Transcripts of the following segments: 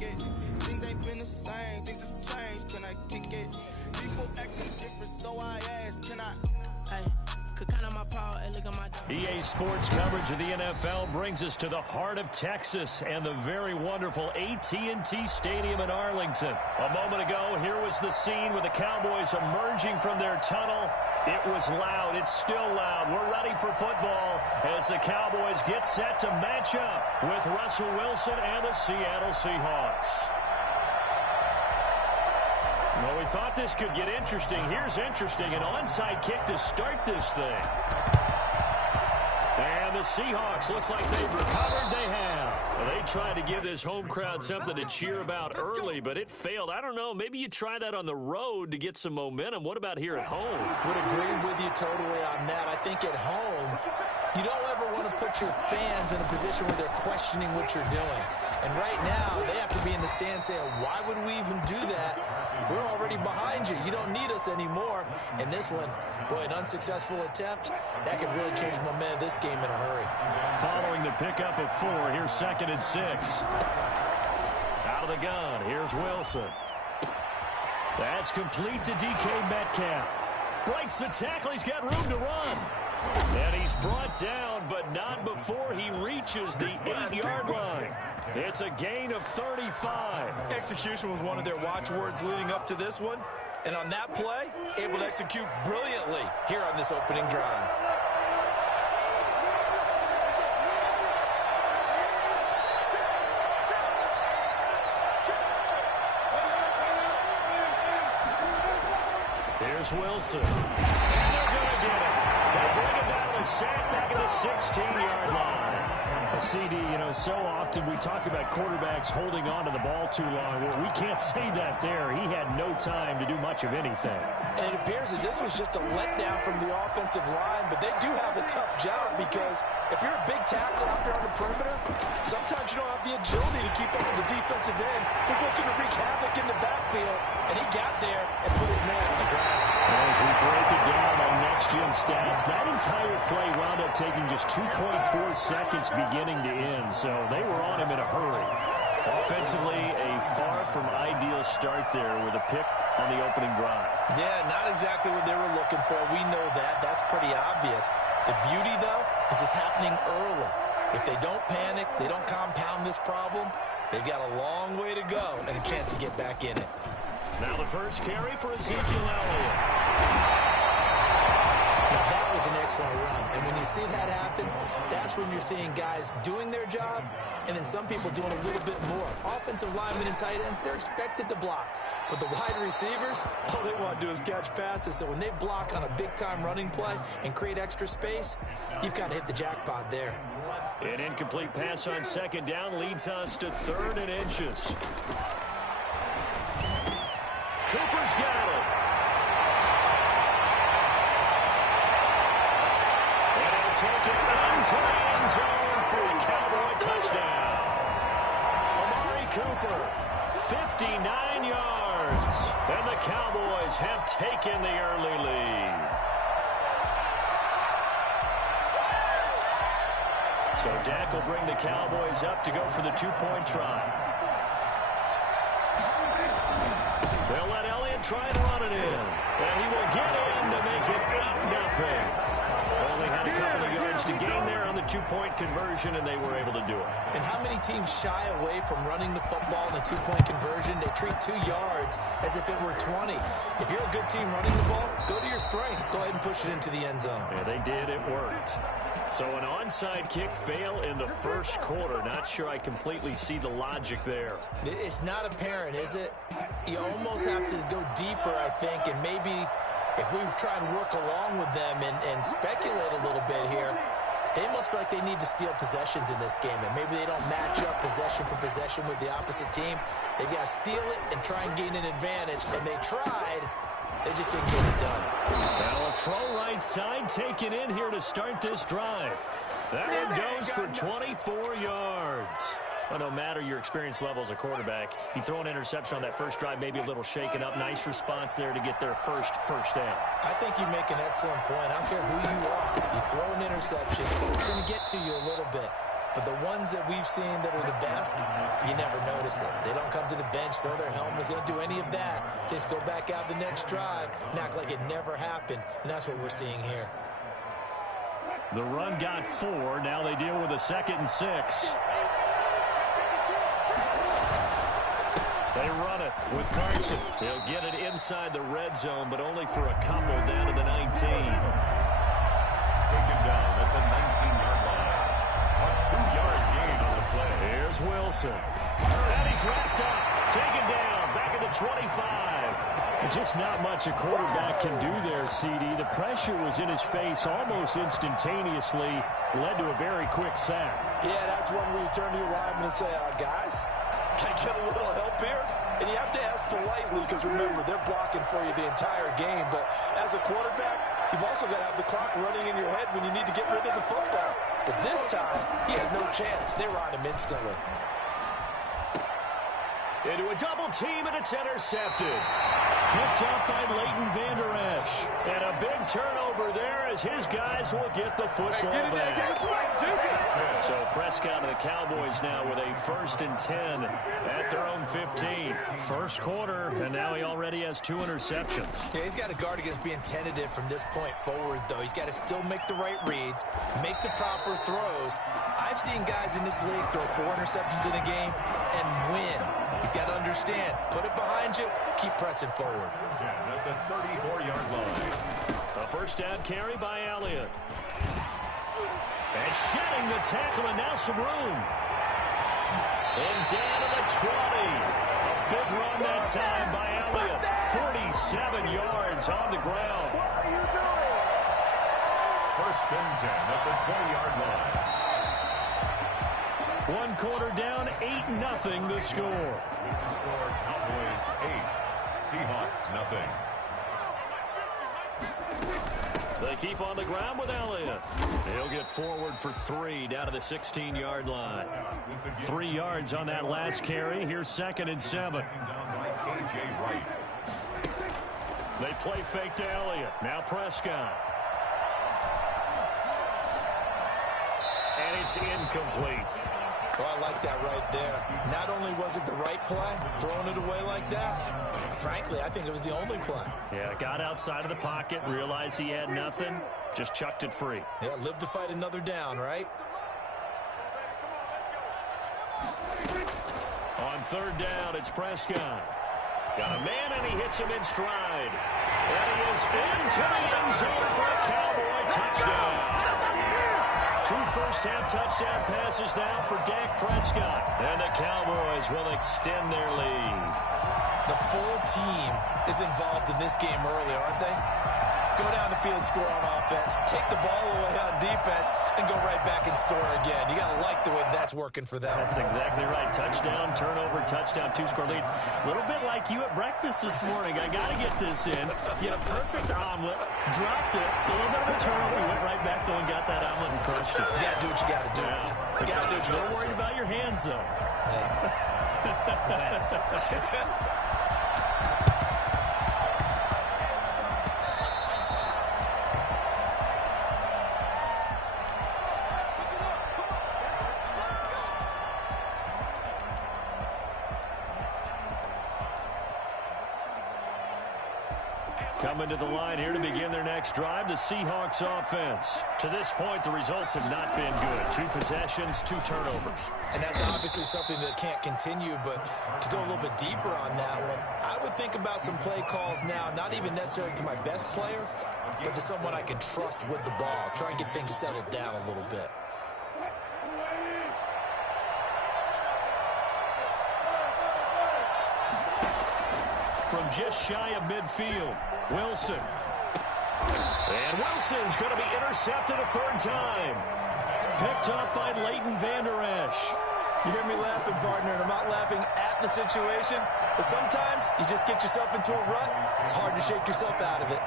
kick it. Things ain't been the same, things have changed, can I kick it? People acting different, so I ask, can I? Hey. EA Sports coverage of the NFL brings us to the heart of Texas and the very wonderful AT&T Stadium in Arlington. A moment ago, here was the scene with the Cowboys emerging from their tunnel. It was loud. It's still loud. We're ready for football as the Cowboys get set to match up with Russell Wilson and the Seattle Seahawks. Well, we thought this could get interesting. Here's interesting. An onside kick to start this thing. And the Seahawks, looks like they've recovered. They have. Well, they tried to give this home crowd something to cheer about early, but it failed. I don't know. Maybe you try that on the road to get some momentum. What about here at home? Would agree with you totally on that. I think at home, you don't ever want to put your fans in a position where they're questioning what you're doing. And right now, they have to be in the stand saying, why would we even do that? We're already behind you. You don't need us anymore. And this one, boy, an unsuccessful attempt, that could really change the momentum of this game in a hurry. Following the pickup of 4, here's 2nd and 6. Out of the gun, here's Wilson. That's complete to DK Metcalf. Breaks the tackle, he's got room to run. And he's brought down, but not before he reaches the 8-yard line. It's a gain of 35. Execution was one of their watchwords leading up to this one. And on that play, able to execute brilliantly here on this opening drive. Here's Wilson. And they're going to get it. They'll bring it down and sack back at the 16-yard line. CD, you know, so often we talk about quarterbacks holding on to the ball too long. Well, we can't say that there. He had no time to do much of anything. And it appears that this was just a letdown from the offensive line, but they do have a tough job because if you're a big tackle out there on the perimeter, sometimes you don't have the agility to keep up with the defensive end who's looking to wreak havoc in the backfield, and he got there and put his man on the ground. As we break it down on next-gen stats, that entire play wound up taking just 2.4 seconds beginning to end, so they were on him in a hurry. Offensively, a far from ideal start there with a pick on the opening drive. Yeah, not exactly what they were looking for. We know that. That's pretty obvious. The beauty, though, is it's happening early. If they don't panic, they don't compound this problem, they've got a long way to go and a chance to get back in it. Now the first carry for Ezekiel Elliott. Now that was an excellent run. And when you see that happen, that's when you're seeing guys doing their job and then some people doing a little bit more. Offensive linemen and tight ends, they're expected to block. But the wide receivers, all they want to do is catch passes. So when they block on a big-time running play and create extra space, you've kind of hit the jackpot there. An incomplete pass on 2nd down leads us to 3rd and inches. Cooper's got it. And he'll take it into the end zone for a Cowboy touchdown. Amari Cooper, 59 yards. And the Cowboys have taken the early lead. So Dak will bring the Cowboys up to go for the 2-point try. They'll let Elliott try and run it in. And he will get in to make it 8-0. Only had a couple of yards to gain there on the 2-point conversion, and they were able to do it. And how many teams shy away from running the football in a 2-point conversion? They treat 2 yards as if it were 20. If you're a good team running the ball, go to your strength. Go ahead and push it into the end zone. Yeah, they did. It worked. So an onside kick fail in the first quarter. Not sure I completely see the logic there. It's not apparent, is it? You almost have to go deeper, I think, and maybe if we try and work along with them and speculate a little bit here, they must feel like they need to steal possessions in this game, and maybe they don't match up possession for possession with the opposite team. They've got to steal it and try and gain an advantage, and they tried. They just didn't get it done. Now a throw right side taken in here to start this drive. That one goes for 24 yards. Well, no matter your experience level as a quarterback, you throw an interception on that first drive, maybe a little shaken up. Nice response there to get their first down. I think you make an excellent point. I don't care who you are. You throw an interception, it's going to get to you a little bit. But the ones that we've seen that are the best, you never notice it. They don't come to the bench, throw their helmets. They don't do any of that. They just go back out the next drive and act like it never happened. And that's what we're seeing here. The run got 4. Now they deal with a 2nd and 6. They run it with Carson. He'll get it inside the red zone, but only for a couple down to the 19. Taken down at the 19-yard line. A 2-yard gain on the play. Here's Wilson. And he's wrapped up. Taken down. Back at the 25. Just not much a quarterback can do there, CD. The pressure was in his face almost instantaneously. Led to a very quick sack. Yeah, that's one where you turn to your lineman and say, guys, can I get a little help here? And you have to ask politely because, remember, they're blocking for you the entire game. But as a quarterback, you've also got to have the clock running in your head when you need to get rid of the football. But this time, he had no chance. They were on him instantly. Into a double team, and it's intercepted. Picked up by Leighton Vander Esch. And a big turnover there as his guys will get the football back. So Prescott and the Cowboys now with a 1st and 10 at their own 15. First quarter, and now he already has 2 interceptions. Yeah, he's got to guard against being tentative from this point forward, though. He's got to still make the right reads, make the proper throws. I've seen guys in this league throw 4 interceptions in a game and win. He's got to understand, put it behind you, keep pressing forward. At the 34-yard line. A first down carry by Elliott. And shedding the tackle, and now some room. And down to the 20. A big run that time by Elliott. 47 yards on the ground. First and 10 at the 20-yard line. 1 quarter down, 8-0 the score. With the score, Cowboys 8, Seahawks nothing. They keep on the ground with Elliott. He'll get forward for 3 down to the 16-yard line. 3 yards on that last carry. Here's 2nd and 7. They play fake to Elliott. Now Prescott. And it's incomplete. Oh, I like that right there. Not only was it the right play, throwing it away like that, frankly, I think it was the only play. Yeah, got outside of the pocket, realized he had nothing, just chucked it free. Yeah, live to fight another down, right? On 3rd down, it's Prescott. Got a man, and he hits him in stride. And he is into the end zone for a Cowboy touchdown. 2 first-half touchdown passes now for Dak Prescott. And the Cowboys will extend their lead. The full team is involved in this game early, aren't they? Go down the field, score on offense, take the ball away on defense, and go right back and score again. You got to like the way that's working for them. That's exactly right. Touchdown, turnover, touchdown, 2-score lead. A little bit like you at breakfast this morning. I got to get this in. Get a perfect omelet, dropped it. So a little bit of a turnover. We went right back though and got that omelet and crushed it. You got to do what you got to do. Yeah. You got to do what you got to do. Don't worry about your hands, though. Coming to the line here to begin their next drive, the Seahawks offense. To this point, the results have not been good. 2 possessions, 2 turnovers. And that's obviously something that can't continue, but to go a little bit deeper on that one, I would think about some play calls now, not even necessarily to my best player, but to someone I can trust with the ball. Try and get things settled down a little bit. From just shy of midfield, Wilson. And Wilson's going to be intercepted a 3rd time. Picked up by Leighton Vander Esch. You hear me laughing, partner, and I'm not laughing at the situation, but sometimes you just get yourself into a rut. It's hard to shake yourself out of it.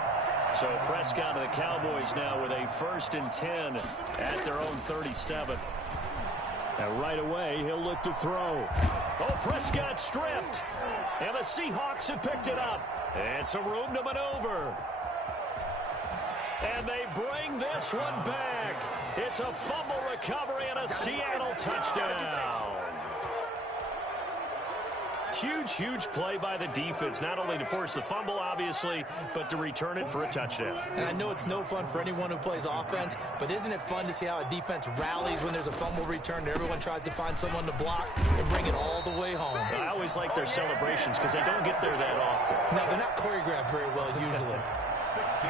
So Prescott and the Cowboys now with a 1st and 10 at their own 37. And right away, he'll look to throw. Oh, Prescott stripped. And the Seahawks have picked it up. And some room to maneuver. And they bring this one back. It's a fumble recovery and a Seattle huge play by the defense, not only to force the fumble, obviously, but to return it for a touchdown. And I know it's no fun for anyone who plays offense, but isn't it fun to see how a defense rallies when there's a fumble return and everyone tries to find someone to block and bring it all the way home? I always like their celebrations because they don't get there that often. No, they're not choreographed very well usually. 16.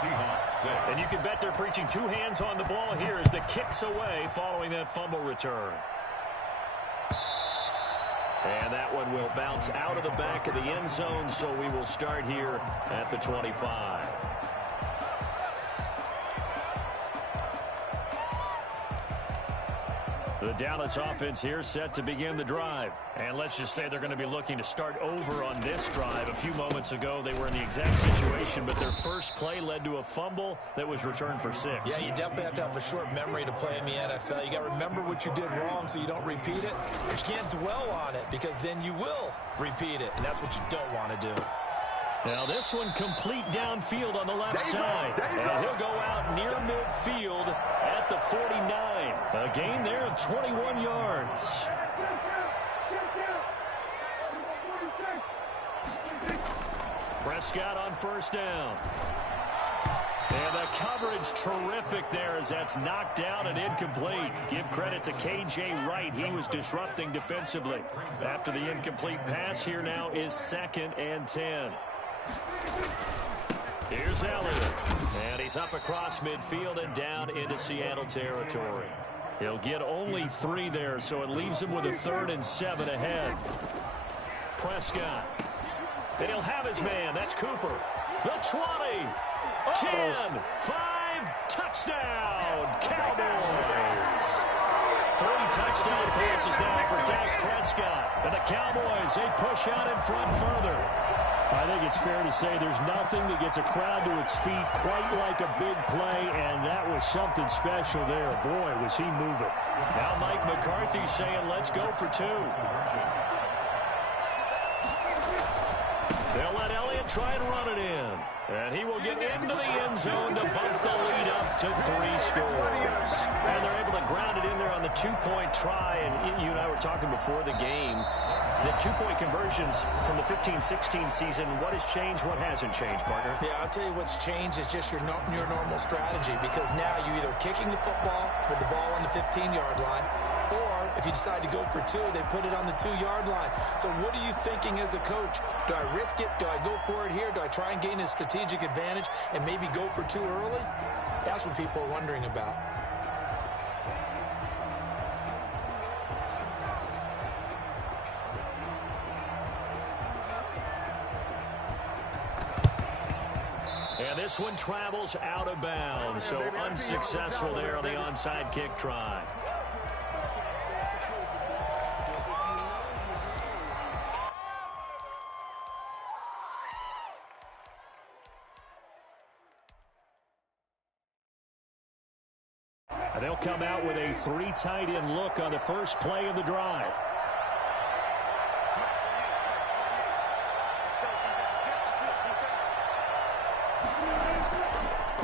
Seahawks 6. And you can bet they're preaching two hands on the ball here as the kick's away following that fumble return. And that one will bounce out of the back of the end zone, so we will start here at the 25. The Dallas offense here set to begin the drive. And let's just say they're going to be looking to start over on this drive. A few moments ago, they were in the exact situation, but their first play led to a fumble that was returned for 6. Yeah, you definitely have to have a short memory to play in the NFL. You got to remember what you did wrong so you don't repeat it. But you can't dwell on it because then you will repeat it, and that's what you don't want to do. Now this one complete downfield on the left side. And he'll go out near midfield at the 49. A gain there of 21 yards. Prescott on first down. And the coverage terrific there as that's knocked down and incomplete. Give credit to K.J. Wright. He was disrupting defensively. After the incomplete pass, here now is 2nd and 10. Here's Elliott. And he's up across midfield and down into Seattle territory. He'll get only 3 there, so it leaves him with a 3rd and 7 ahead. Prescott. And he'll have his man. That's Cooper. The 20. 10. 5. Touchdown. Cowboys. 3 touchdown passes now for Dak Prescott. And the Cowboys, they push out in front further. I think it's fair to say there's nothing that gets a crowd to its feet quite like a big play, and that was something special there. Boy, was he moving. Now Mike McCarthy saying, let's go for 2. They'll let Elliott try and run it in. And he will get into the end zone to bump the lead up to 3 scores. And they're able to ground it in there on the 2-point try. And you and I were talking before the game. The 2-point conversions from the 15-16 season, what has changed, what hasn't changed, partner? Yeah, I'll tell you what's changed is just your normal strategy, because now you're either kicking the football with the ball on the 15-yard line, or if you decide to go for 2, they put it on the 2-yard line. So what are you thinking as a coach? Do I risk it? Do I go for it here? Do I try and gain a strategic advantage and maybe go for 2 early? That's what people are wondering about. And this one travels out of bounds, so unsuccessful there on the onside kick try. They'll come out with a 3 tight end look on the first play of the drive.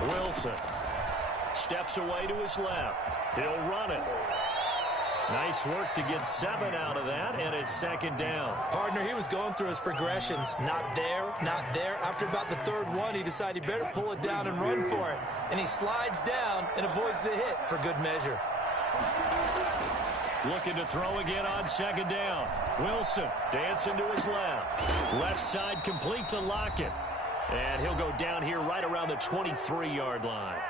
Wilson steps away to his left. He'll run it. Nice work to get 7 out of that, and it's 2nd down. Partner, he was going through his progressions. Not there, not there. After about the 3rd one, he decided he better pull it down and run for it. And he slides down and avoids the hit for good measure. Looking to throw again on 2nd down. Wilson dancing to his left. Left side complete to Lockett. And he'll go down here right around the 23-yard line.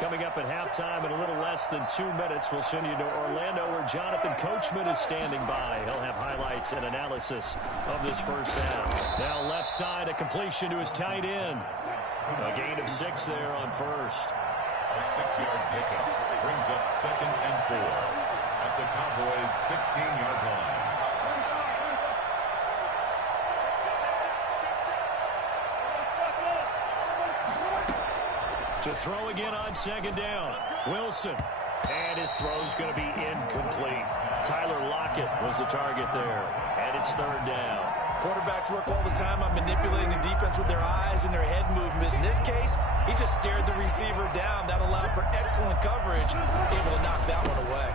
Coming up at halftime in a little less than 2 minutes, we'll send you to Orlando where Jonathan Coachman is standing by. He'll have highlights and analysis of this first half. Now left side, a completion to his tight end. A gain of 6 there on first. A 6-yard pickup brings up 2nd and 4 at the Cowboys' 16-yard line. To throw again on 2nd down. Wilson. And his throw's going to be incomplete. Tyler Lockett was the target there. And it's 3rd down. Quarterbacks work all the time on manipulating the defense with their eyes and their head movement. In this case, he just stared the receiver down. That allowed for excellent coverage, able to knock that one away.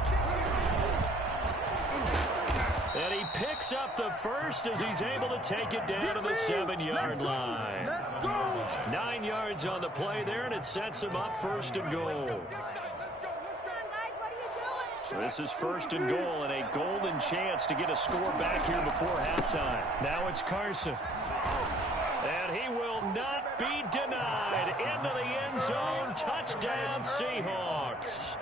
And he picks up the first as he's able to take it down to the 7-yard line. Let's go. 9 yards on the play there, and it sets him up first and goal. So this is first and goal, and a golden chance to get a score back here before halftime. Now it's Carson. And he will not be denied. Into the end zone. Touchdown, Seahawks.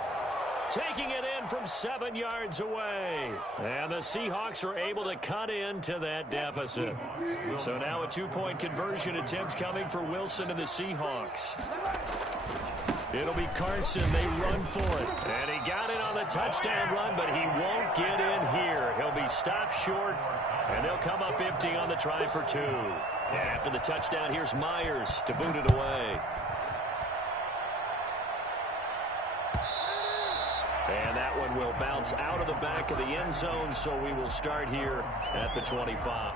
Taking it in from 7 yards away. And the Seahawks are able to cut into that deficit. So now a 2-point conversion attempt coming for Wilson and the Seahawks. It'll be Carson. They run for it. And he got it on the touchdown run, but he won't get in here. He'll be stopped short, and they'll come up empty on the try for 2. And after the touchdown, here's Myers to boot it away. And that one will bounce out of the back of the end zone, so we will start here at the 25.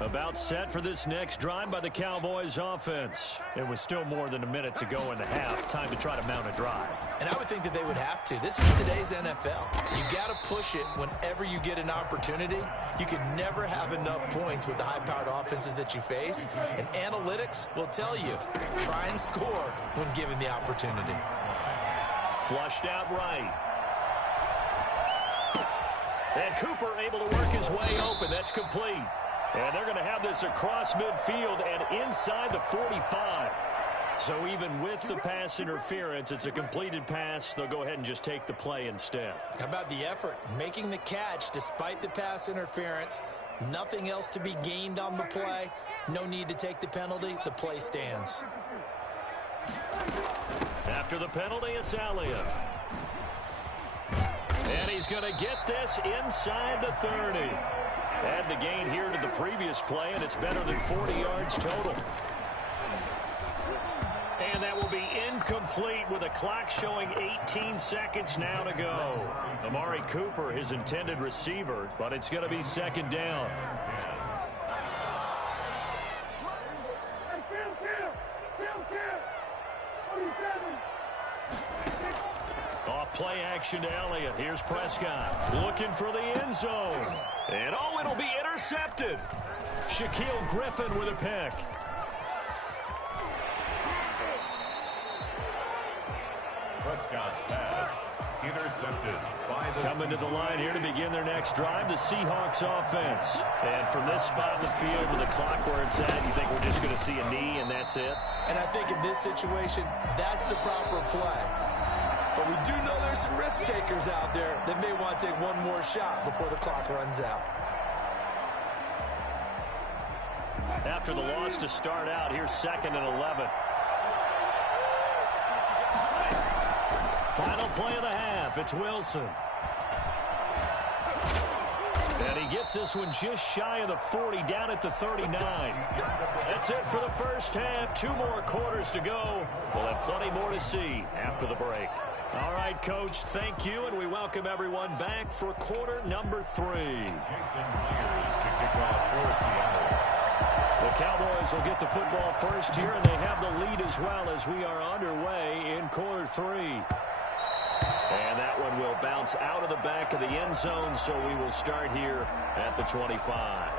About set for this next drive by the Cowboys offense. It was still more than a minute to go in the half. Time to try to mount a drive. And I would think that they would have to. This is today's NFL. You got to push it whenever you get an opportunity. You can never have enough points with the high-powered offenses that you face. And analytics will tell you, try and score when given the opportunity. Flushed out right. And Cooper able to work his way open. That's complete. And they're going to have this across midfield and inside the 45. So even with the pass interference, it's a completed pass. They'll go ahead and just take the play instead. How about the effort? Making the catch despite the pass interference. Nothing else to be gained on the play. No need to take the penalty. The play stands. After the penalty, it's Elliott. And he's going to get this inside the 30. Add the gain here to the previous play, and it's better than 40 yards total. And that will be incomplete with a clock showing 18 seconds now to go. Amari Cooper, his intended receiver, but it's going to be second down. Off play action to Elliott. Here's Prescott looking for the end zone. And oh, it'll be intercepted. Shaquille Griffin with a pick. Prescott's pass intercepted by the... Coming to the line here to begin their next drive, the Seahawks offense. And from this spot in the field with the clock where it's at, you think we're just going to see a knee and that's it? And I think in this situation, that's the proper play. But we do know there's some risk takers out there that may want to take one more shot before the clock runs out. After the loss to start out, here's 2nd and 11. Final play of the half. It's Wilson. And he gets this one just shy of the 40, down at the 39. That's it for the first half. 2 more quarters to go. We'll have plenty more to see after the break. All right, Coach, thank you, and we welcome everyone back for quarter number 3. Jason Myers to kick off for Seattle. The Cowboys will get the football first here, and they have the lead as well as we are underway in quarter 3. And that one will bounce out of the back of the end zone, so we will start here at the 25.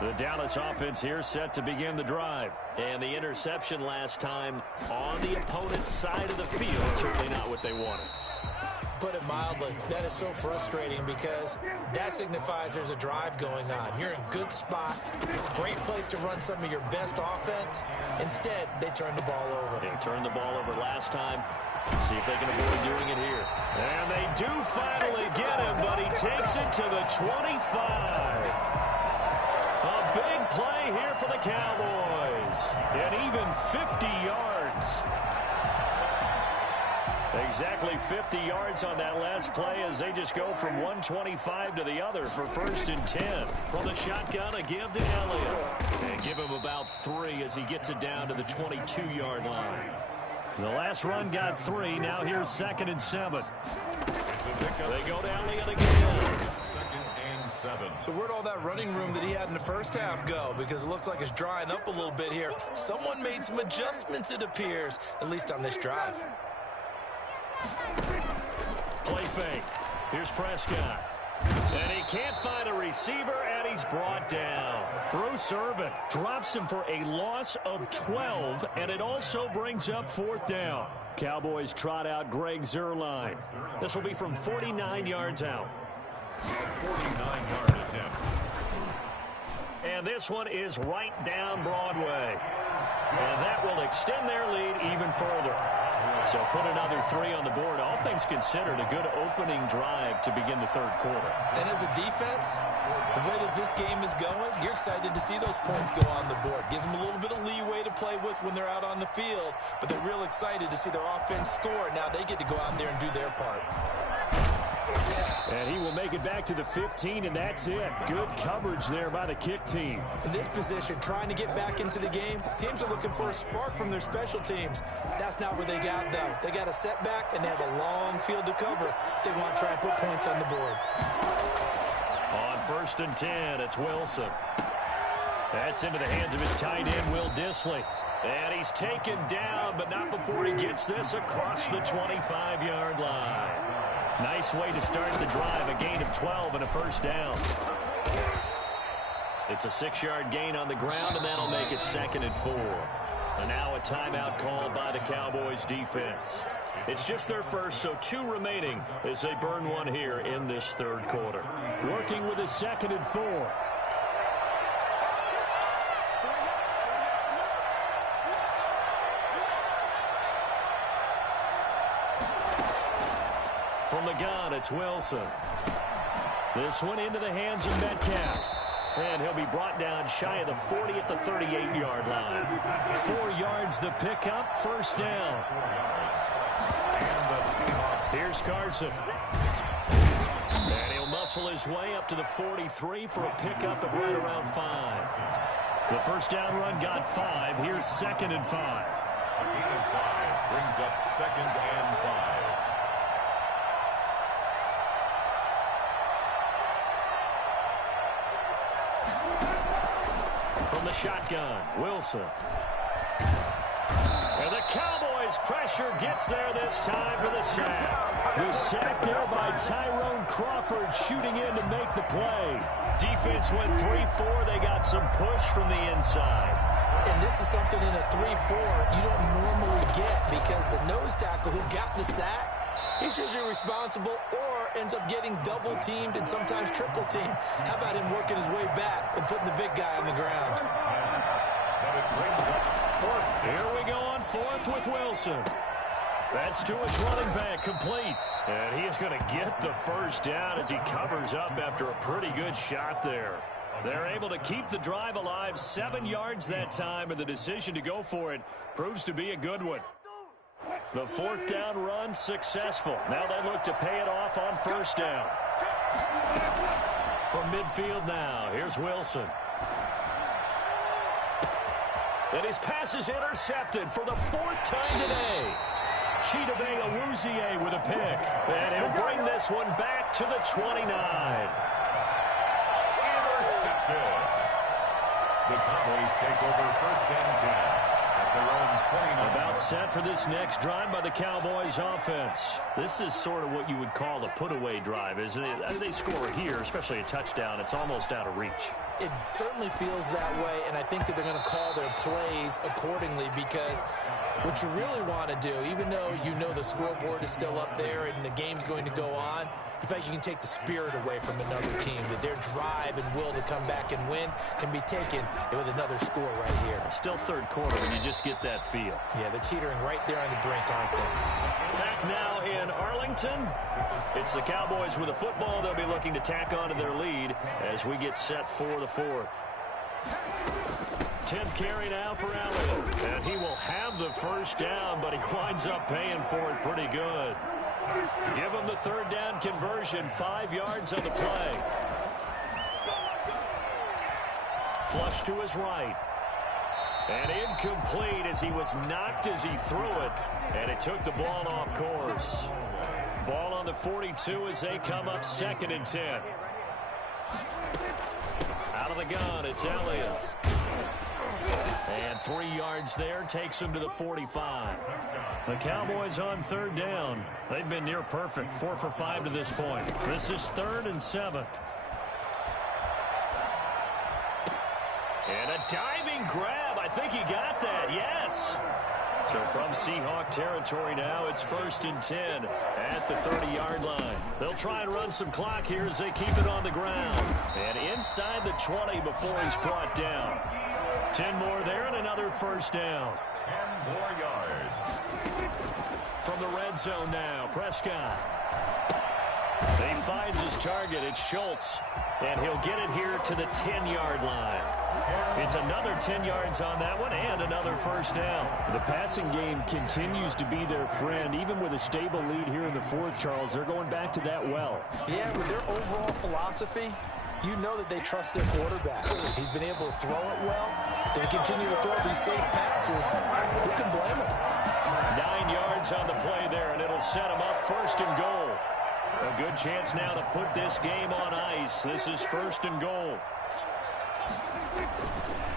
The Dallas offense here set to begin the drive. And the interception last time on the opponent's side of the field. Certainly not what they wanted. put it mildly. That is so frustrating because that signifies there's a drive going on. You're in a good spot, great place to run some of your best offense. Instead, they turn the ball over. They turned the ball over last time. See if they can avoid doing it here. And they do finally get him, but he takes it to the 25. A big play here for the Cowboys. And even 50 yards. Exactly 50 yards on that last play as they just go from 125 to the other for 1st and 10. From the shotgun, a give to Elliott. And give him about 3 as he gets it down to the 22-yard line. The last run got 3. Now here's 2nd and 7. They go to Elliott again. 2nd and 7. So where'd all that running room that he had in the first half go? Because it looks like it's drying up a little bit here. Someone made some adjustments, it appears, at least on this drive. Play fake. Here's Prescott. And he can't find a receiver, and he's brought down. Bruce Irvin drops him for a loss of 12, and it also brings up 4th down. Cowboys trot out Greg Zuerlein. This will be from 49 yards out. 49-yard attempt. And this one is right down Broadway. And that will extend their lead even further. So put another 3 on the board. All things considered, a good opening drive to begin the 3rd quarter. And as a defense, the way that this game is going, you're excited to see those points go on the board. Gives them a little bit of leeway to play with when they're out on the field, but they're real excited to see their offense score. Now they get to go out there and do their part. And he will make it back to the 15, and that's it. Good coverage there by the kick team. In this position, trying to get back into the game, teams are looking for a spark from their special teams. That's not what they got, though. They got a setback, and they have a long field to cover if they want to try and put points on the board. On 1st and 10, it's Wilson. That's into the hands of his tight end, Will Dissly. And he's taken down, but not before he gets this across the 25-yard line. Nice way to start the drive, a gain of 12 and a 1st down. It's a 6-yard gain on the ground, and that'll make it 2nd and 4. And now a timeout called by the Cowboys defense. It's just their first, so 2 remaining as they burn one here in this 3rd quarter. Working with a 2nd and 4. From the gun, it's Wilson. This one into the hands of Metcalf. And he'll be brought down shy of the 40 at the 38-yard line. 4 yards the pickup, 1st down. Here's Carson. And he'll muscle his way up to the 43 for a pickup of right around 5. The 1st down run got 5. Here's 2nd and 5. A gain of 5 brings up 2nd and 5. From the shotgun, Wilson. And the Cowboys' pressure gets there this time for the sack. The sack there by Tyrone Crawford shooting in to make the play. Defense went 3-4. They got some push from the inside. And this is something in a 3-4 you don't normally get because the nose tackle who got the sack, he's usually responsible or ends up getting double-teamed and sometimes triple-teamed. How about him working his way back and putting the big guy on the ground? Here we go on 4th with Wilson. That's to his running back, complete. And he is going to get the 1st down as he covers up after a pretty good shot there. They're able to keep the drive alive, 7 yards that time, and the decision to go for it proves to be a good one. The 4th down run successful. Now they look to pay it off on 1st down. From midfield now, here's Wilson. And his pass is intercepted for the 4th time today. Chidobe Awuzie with a pick. And he'll bring this one back to the 29. Intercepted. The Cowboys take over 1st and 10 at their own 29. About set for this next drive by the Cowboys offense. This is sort of what you would call a put-away drive, isn't it? They score here, especially a touchdown. It's almost out of reach. It certainly feels that way, and I think that they're going to call their plays accordingly, because what you really want to do, even though you know the scoreboard is still up there and the game's going to go on, in fact, you can take the spirit away from another team, that their drive and will to come back and win can be taken with another score right here. Still third quarter, and you just get that feel. Yeah, they're teetering right there on the brink, aren't they? Back now in Arlington. It's the Cowboys with a football. They'll be looking to tack on to their lead as we get set for the fourth. 10th carry now for Elliott. And he will have the first down, but he winds up paying for it pretty good. Give him the third down conversion, 5 yards on the play. Flush to his right. And incomplete as he was knocked as he threw it. And it took the ball off course. Ball on the 42 as they come up 2nd and 10. Out of the gun, it's Elliott. And 3 yards there takes him to the 45. The Cowboys on third down. They've been near perfect, 4 for 5 to this point. This is 3rd and 7. And a diving grab. I think he got that, yes. So from Seahawk territory now, it's 1st and 10 at the 30-yard line. They'll try and run some clock here as they keep it on the ground. And inside the 20 before he's brought down. 10 more there and another first down. 10 more yards. From the red zone now, Prescott. He finds his target. It's Schultz. And he'll get it here to the 10-yard line. It's another 10 yards on that one and another first down. The passing game continues to be their friend. Even with a stable lead here in the fourth, Charles, they're going back to that well. Yeah, with their overall philosophy, you know that they trust their quarterback. He's been able to throw it well. They continue to throw these safe passes. Who can blame him? 9 yards on the play there, and it'll set him up 1st and goal. A good chance now to put this game on ice. This is 1st and goal.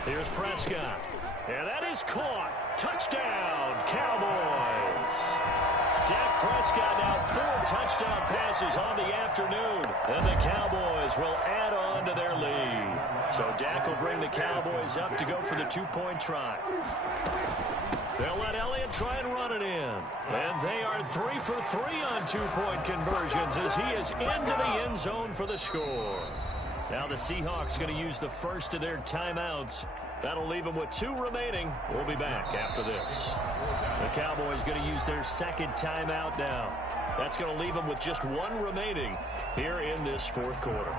Here's Prescott. And that is caught. Touchdown, Cowboys. Dak Prescott now 4 touchdown passes on the afternoon. And the Cowboys will add on to their lead. So Dak will bring the Cowboys up to go for the 2-point try. They'll let Elliott try and run it in. And they are 3 for 3 on 2-point conversions as he is into the end zone for the score. Now the Seahawks going to use the first of their timeouts. That'll leave them with 2 remaining. We'll be back after this. The Cowboys going to use their second timeout now. That's going to leave them with just 1 remaining here in this fourth quarter.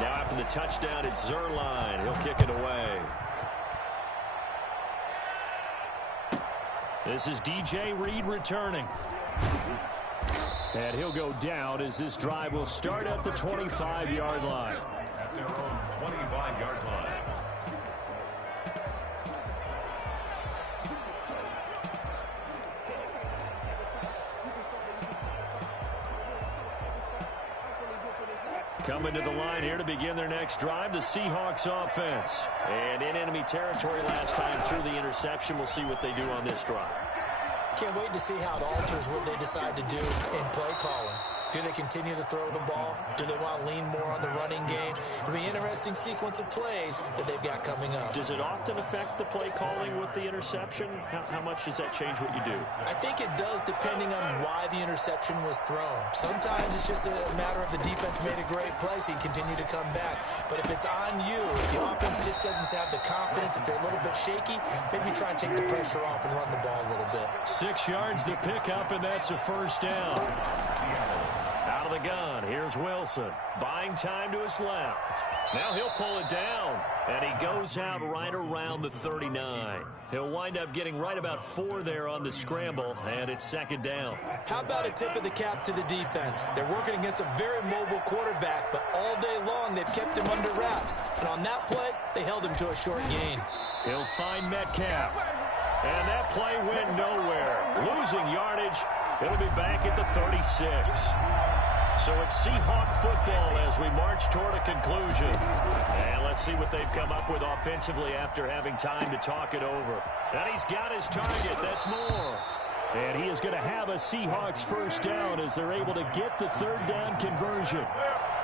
Now after the touchdown, it's Zerline. He'll kick it away. This is DJ Reed returning. And he'll go down as this drive will start at the 25-yard line. At their own 25-yard line. Coming to the line here to begin their next drive, the Seahawks offense. And in enemy territory last time through the interception. We'll see what they do on this drive. Can't wait to see how it alters what they decide to do in play calling. Do they continue to throw the ball? Do they want to lean more on the running game? It'll be an interesting sequence of plays that they've got coming up. Does it often affect the play calling with the interception? How much does that change what you do? I think it does, depending on why the interception was thrown. Sometimes it's just a matter of the defense made a great play, so you continue to come back. But if it's on you, if the offense just doesn't have the confidence, if they're a little bit shaky, maybe try and take the pressure off and run the ball a little bit. 6 yards the pickup, and that's a first down. Out of the gun, here's Wilson. Buying time to his left. Now he'll pull it down, and he goes out right around the 39. He'll wind up getting right about 4 there on the scramble, and it's 2nd down. How about a tip of the cap to the defense? They're working against a very mobile quarterback, but all day long they've kept him under wraps. And on that play, they held him to a short gain. He'll find Metcalf. And that play went nowhere. Losing yardage. It'll be back at the 36. So it's Seahawk football as we march toward a conclusion. And let's see what they've come up with offensively after having time to talk it over. And he's got his target. That's more. And he is going to have a Seahawks first down as they're able to get the third down conversion.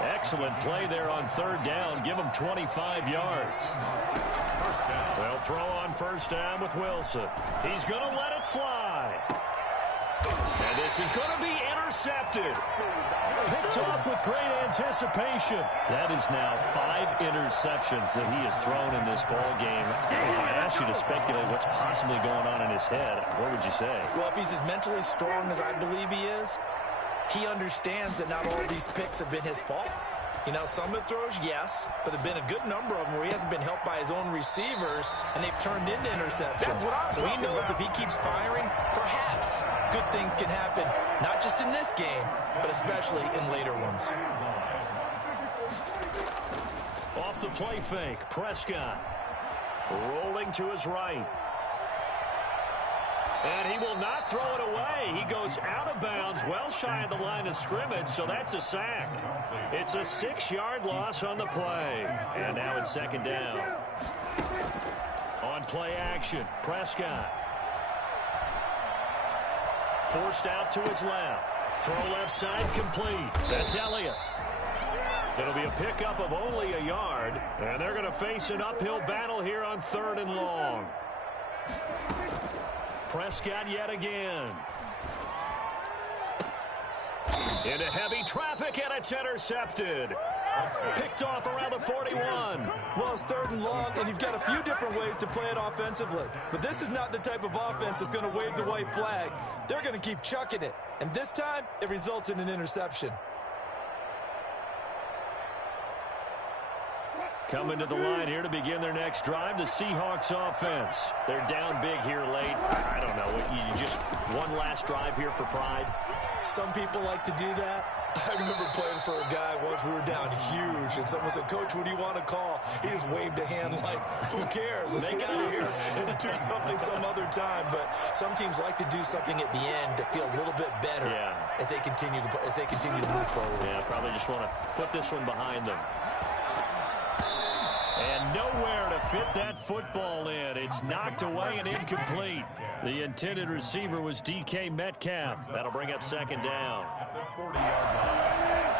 Excellent play there on third down. Give him 25 yards. They'll throw on first down with Wilson. He's going to let it fly. And this is going to be intercepted. Picked off with great anticipation. That is now 5 interceptions that he has thrown in this ball game. If I asked you to speculate what's possibly going on in his head, what would you say? Well, if he's as mentally strong as I believe he is, he understands that not all these picks have been his fault. You know, some of the throws, yes, but there have been a good number of them where he hasn't been helped by his own receivers, and they've turned into interceptions. So he knows if he keeps firing, perhaps good things can happen, not just in this game, but especially in later ones. Off the play fake, Prescott rolling to his right. And he will not throw it away. He goes out of bounds, well shy of the line of scrimmage, so that's a sack. It's a 6-yard loss on the play. And now it's second down. On play action, Prescott. Forced out to his left. Throw left side complete. That's Elliott. It'll be a pickup of only a yard, and they're going to face an uphill battle here on 3rd and long. Prescott yet again. Into heavy traffic, and it's intercepted. Picked off around the 41. Well, it's 3rd and long, and you've got a few different ways to play it offensively. But this is not the type of offense that's going to wave the white flag. They're going to keep chucking it. And this time, it results in an interception. Coming to the line here to begin their next drive, the Seahawks offense. They're down big here late. I don't know. You just one last drive here for pride? Some people like to do that. I remember playing for a guy once. We were down huge, and someone said, "Coach, what do you want to call?" He just waved a hand like, "Who cares? Let's get out of here and do something some other time." But some teams like to do something at the end to feel a little bit better as they continue to move forward. Yeah, probably just want to put this one behind them. And nowhere to fit that football in. It's knocked away and incomplete. The intended receiver was DK Metcalf. That'll bring up second down. At the 40-yard line.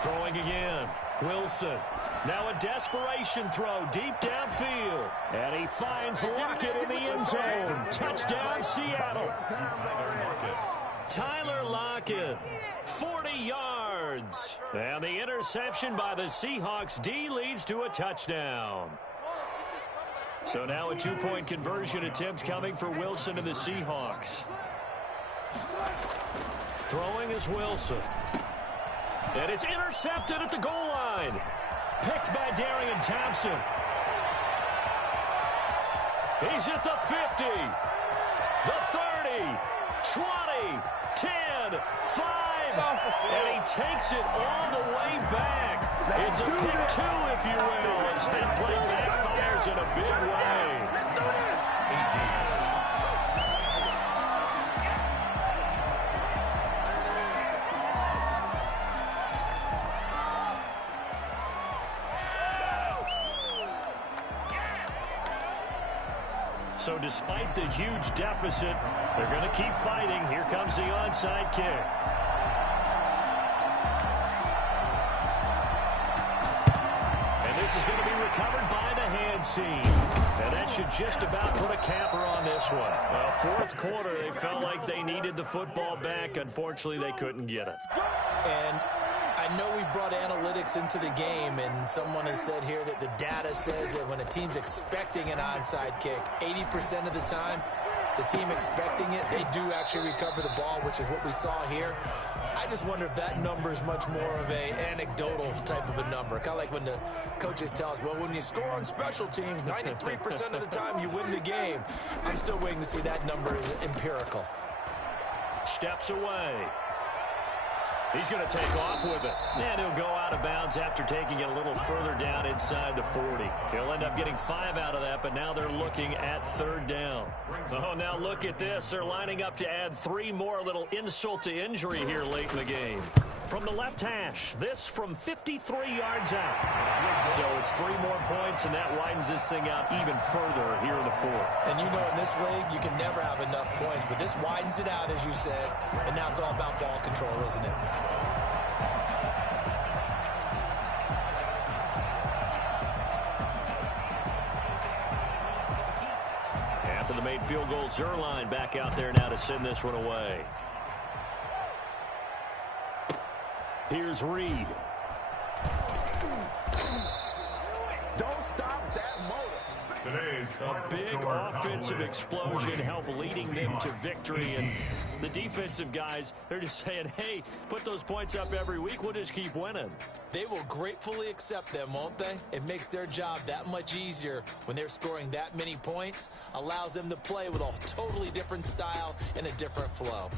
Throwing again. Wilson. Now a desperation throw deep downfield. And he finds Lockett in the end zone. Touchdown, Seattle. Tyler Lockett, 40 yards. And the interception by the Seahawks D leads to a touchdown. So now a 2-point conversion attempt coming for Wilson and the Seahawks. Throwing is Wilson. And it's intercepted at the goal line. Picked by Darian Thompson. He's at the 50, the 30, 20, 10, 5, and he takes it all the way back. It's a pick 2, if you will, as that play backfires in a big way. So despite the huge deficit, they're going to keep fighting. Here comes the onside kick. And this is going to be recovered by the hands team. And that should just about put a capper on this one. Well, 4th quarter, they felt like they needed the football back. Unfortunately, they couldn't get it. And I know we brought analytics into the game, and someone has said here that the data says that when a team's expecting an onside kick, 80% of the time, the team expecting it, they do actually recover the ball, which is what we saw here. I just wonder if that number is much more of a anecdotal type of a number. Kind of like when the coaches tell us, well, when you score on special teams, 93% of the time you win the game. I'm still waiting to see that number is empirical. Steps away. He's going to take off with it. And he'll go out of bounds after taking it a little further down inside the 40. He'll end up getting 5 out of that, but now they're looking at 3rd down. Oh, now look at this. They're lining up to add 3 more. Little insult to injury here late in the game. From the left hash, this from 53 yards out. So it's 3 more points, and that widens this thing out even further here in the 4th. And you know in this league, you can never have enough points, but this widens it out, as you said, and now it's all about ball control, isn't it? After the made field goal, Zerline back out there now to send this one away. Here's Reed. Don't stop that motor. Today's A big offensive explosion helped leading them to victory. And the defensive guys, they're just saying, hey, put those points up every week. We'll just keep winning. They will gratefully accept them, won't they? It makes their job that much easier when they're scoring that many points. Allows them to play with a totally different style and a different flow.